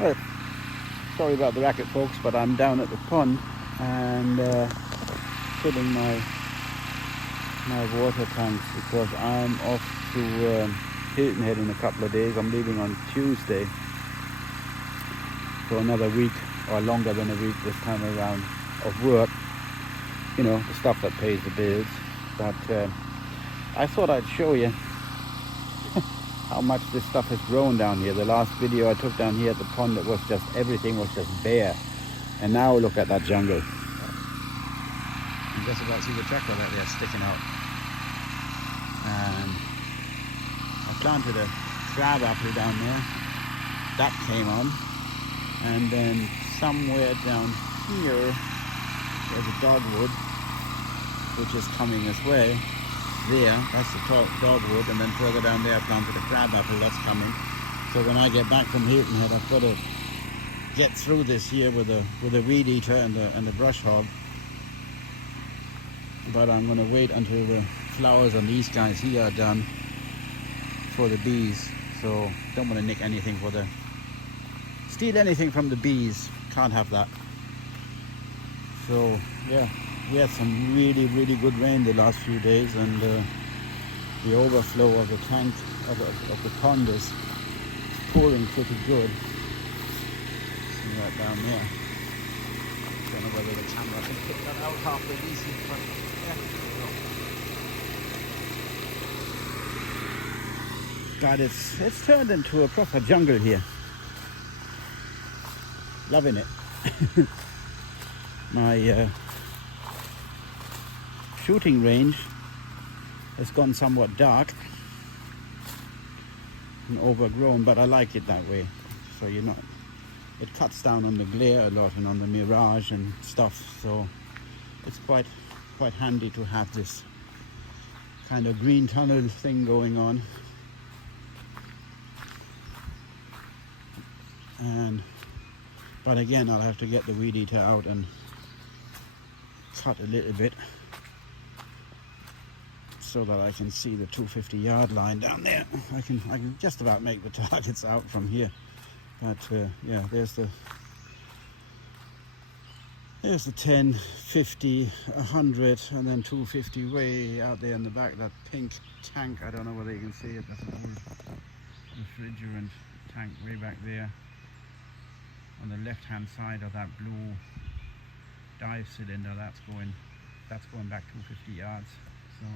Well, sorry about the racket, folks, but I'm down at the pond and filling my water tanks because I'm off to Hilton Head in a couple of days. I'm leaving on Tuesday for another week or longer than a week this time around of work. You know, the stuff that pays the bills. But I thought I'd show you how much this stuff has grown down here. The last video I took down here at the pond, it was just, everything was just bare. And now look at that jungle. You can just about see the tractor that they're sticking out. And I planted a crab apple down there. That came on. And then somewhere down here, there's a dogwood, which is coming this way. There, that's the dogwood, and then further down there I planted a crab apple that's coming. So when I get back from Hilton Head, I've got to get through this here with a weed eater and a brush hog. But I'm going to wait until the flowers on these guys here are done for the bees. So don't want to nick anything steal anything from the bees. Can't have that. So yeah, we had some really good rain the last few days, and the overflow of the tank of the pond is pouring pretty good. See that down there. Don't know whether the camera can pick that out halfway easy, but yeah. God, it's turned into a proper jungle here. Loving it. My shooting range has gone somewhat dark and overgrown, but I like it that way. So it cuts down on the glare a lot and on the mirage and stuff. So it's quite handy to have this kind of green tunnel thing going on. But again, I'll have to get the weed eater out and cut a little bit so that I can see the 250-yard line down there. I can just about make the targets out from here. But yeah, there's the 10, 50, 100, and then 250 way out there in the back. That pink tank, I don't know whether you can see it. That's an old refrigerant tank way back there. On the left-hand side of that blue dive cylinder, that's going back 250 yards. So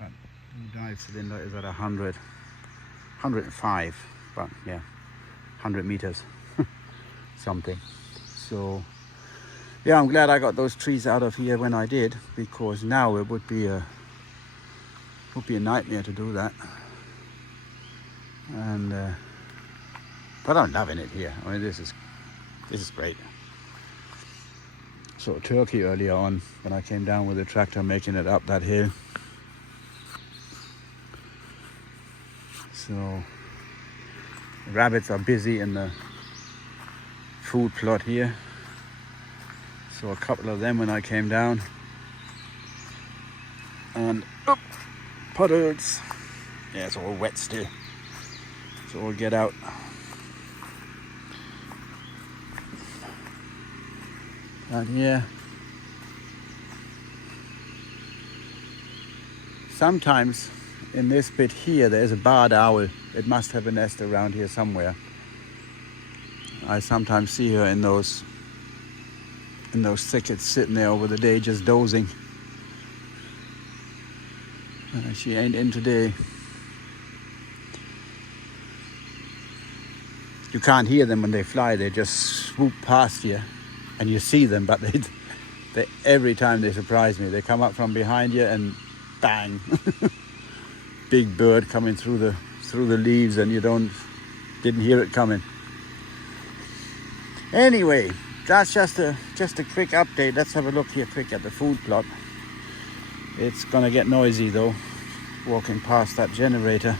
that blue dive cylinder is at 105, but yeah, 100 meters, something. So yeah, I'm glad I got those trees out of here when I did, because now it would be a nightmare to do that. And but I'm loving it here. I mean, this is great. Saw a turkey earlier on when I came down with the tractor making it up that hill. So the rabbits are busy in the food plot here. Saw a couple of them when I came down. And puddles. Yeah, it's all wet still. So we'll get out. And here, sometimes in this bit here, there's a barred owl. It must have a nest around here somewhere. I sometimes see her in those thickets, sitting there over the day, just dozing. She ain't in today. You can't hear them when they fly. They just swoop past you. And you see them, but they every time they surprise me. They come up from behind you and bang, big bird coming through the leaves, and you didn't hear it coming. Anyway, that's just a quick update. Let's have a look here quick at the food plot. It's gonna get noisy though, walking past that generator.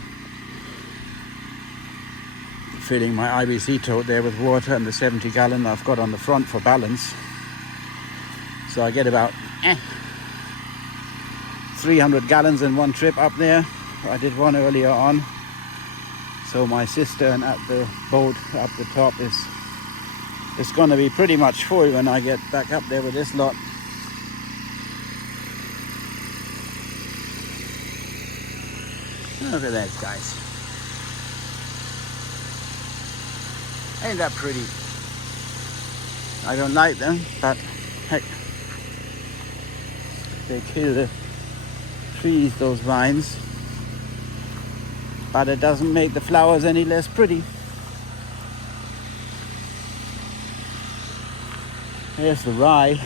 Filling my IBC tote there with water and the 70-gallon I've got on the front for balance. So I get about 300 gallons in one trip up there. I did one earlier on. So my cistern at the boat up the top is going to be pretty much full when I get back up there with this lot. Look at that, guys. Ain't that pretty? I don't like them, but hey, they kill the trees, those vines, but it doesn't make the flowers any less pretty. Here's the rye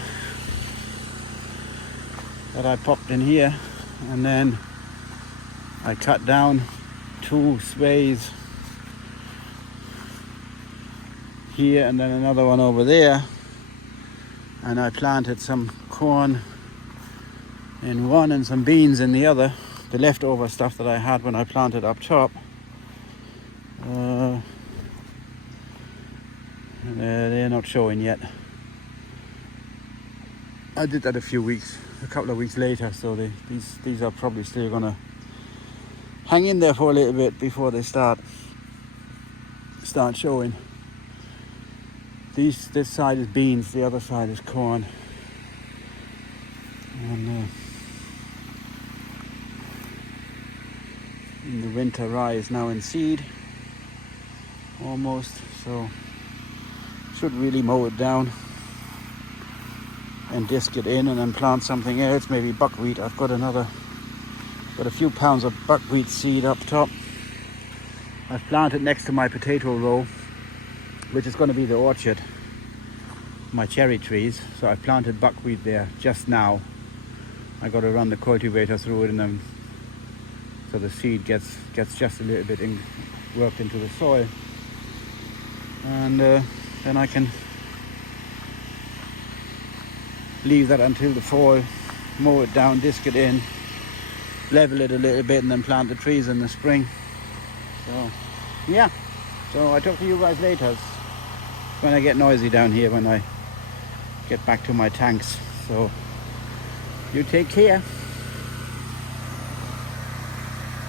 that I popped in here, and then I cut down 2 sways here and then another one over there, and I planted some corn in one and some beans in the other, the leftover stuff that I had when I planted up top. They're not showing yet. I did that a couple of weeks later, so these are probably still gonna hang in there for a little bit before they start showing. This side is beans, the other side is corn. And in the winter, rye is now in seed almost, so should really mow it down and disc it in and then plant something else, maybe buckwheat. I've got a few pounds of buckwheat seed up top. I've planted next to my potato row, which is going to be the orchard, my cherry trees. So I planted buckwheat there just now. I got to run the cultivator through it, and then so the seed gets just a little bit worked into the soil, and then I can leave that until the fall, mow it down, disc it in, level it a little bit, and then plant the trees in the spring. So yeah, so I talk to you guys later. It's when I get noisy down here when I get back to my tanks. So you take care.